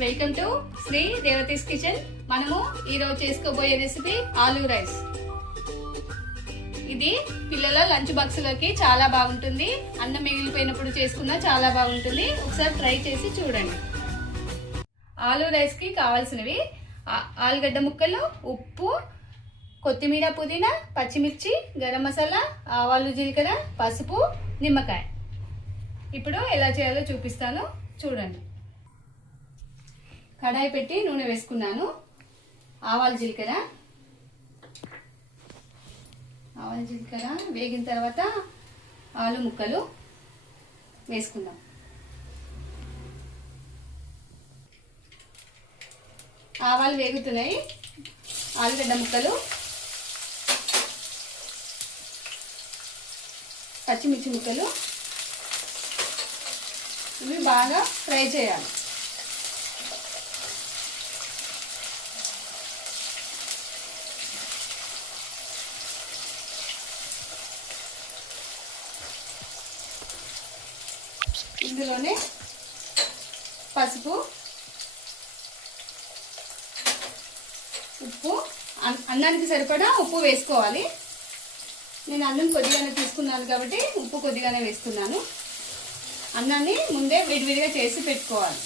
Welcome to Sri Devathi's kitchen మనము ఈరోజు చేసుకోబోయే రెసిపీ ఆలూ రైస్. ఇది పిల్లల లంచ్ బాక్స్లోకి చాలా బాగుంటుంది. అన్నం మిగిలిపోయినప్పుడు చేసుకున్నా చాలా బాగుంటుంది. ఒకసారి ట్రై చేసి చూడండి. ఆలూ రైస్కి కావాల్సినవి ఆలుగడ్డ ముక్కలు ఉప్పు కొత్తిమీర పుదీనా పచ్చిమిర్చి గరం మసాలా ఆవాలు జీలకర్ర పసుపు నిమ్మకాయ. ఇప్పుడు ఎలా చేయాలో చూపిస్తాను. చూడండి. కడాయి పెట్టి నూనె వేసుకున్నాను. ఆవాలు జీలకర్ర. ఆవాల జీలకర్ర. వేగిన తర్వాత ఆలు ముక్కలు వేసుకుందాం. ఆవాలు వేగుతున్నాయి. ఆలుగడ్డ ముక్కలు. పచ్చిమిర్చి ముక్కలు. ఇవి బాగా ఫ్రై చేయాలి. ఇందులోనే పసుపు ఉప్పు అన్- అన్నానికి సరిపడా ఉప్పు వేసుకోవాలి. నేను అన్నం కొద్దిగానే తీసుకున్నాను కాబట్టి ఉప్పు కొద్దిగానే వేస్తున్నాను. అన్నాన్ని ముందే విడివిడిగా చేసి పెట్టుకోవాలి.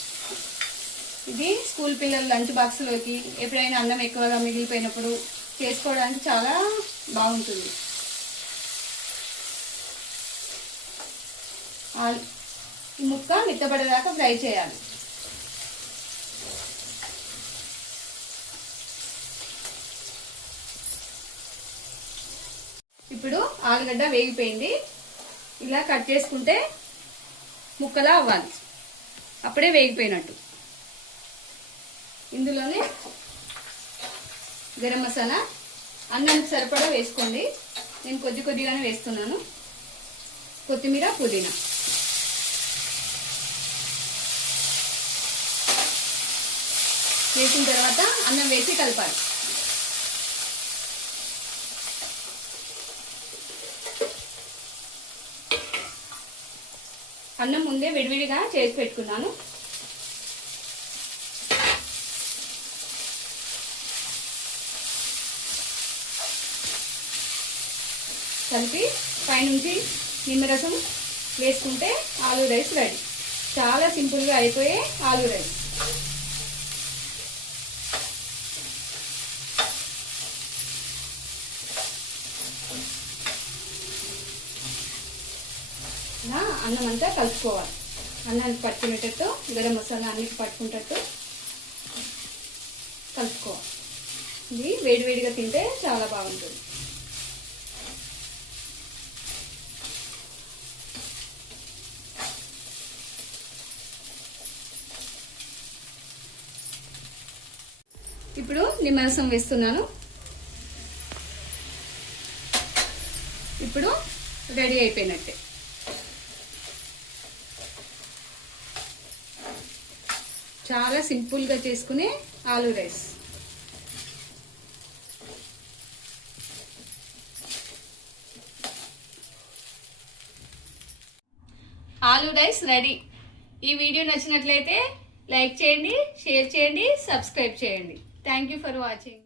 ఇది స్కూల్ పిల్లల లంచ్ బాక్స్లోకి ఎప్పుడైనా అన్నం ఎక్కువగా మిగిలిపోయినప్పుడు చేసుకోవడానికి చాలా బాగుంటుంది. ఈ ముక్క మెత్తబడేదాకా ఫ్రై చేయాలి. ఇప్పుడు ఆలుగడ్డ వేగిపోయింది. ఇలా కట్ చేసుకుంటే ముక్కలా అవ్వాలి. అప్పుడే వేగిపోయినట్టు. ఇందులోనే గరం మసాలా అన్నానికి సరిపడా వేసుకోండి. నేను కొద్ది కొద్దిగానే వేస్తున్నాను. కొత్తిమీర పుదీనా. వేసిన తర్వాత అన్నం వేసి కలపాలి. అన్నం ముందే విడివిడిగా చేసి పెట్టుకున్నాను. కలిపి పైనుంచి నిమ్మరసం వేసుకుంటే ఆలూ రైస్ రెడీ. చాలా సింపుల్గా అయిపోయే ఆలూ రైస్. ఇలా అన్నం అంతా కలుపుకోవాలి. అన్నానికి పట్టుకునేటట్టు గరం మసాలా అన్నికి పట్టుకునేటట్టు కలుపుకోవాలి. ఇది వేడివేడిగా తింటే చాలా బాగుంటుంది. ఇప్పుడు నిమ్మరసం వేస్తున్నాను. ఇప్పుడు రెడీ అయిపోయినట్టే. చాలా సింపుల్గా చేసుకునే aloo rice. Aloo rice ready. ఈ వీడియో నచ్చినట్లయితే లైక్ చేయండి షేర్ చేయండి సబ్స్క్రైబ్ చేయండి. Thank you for watching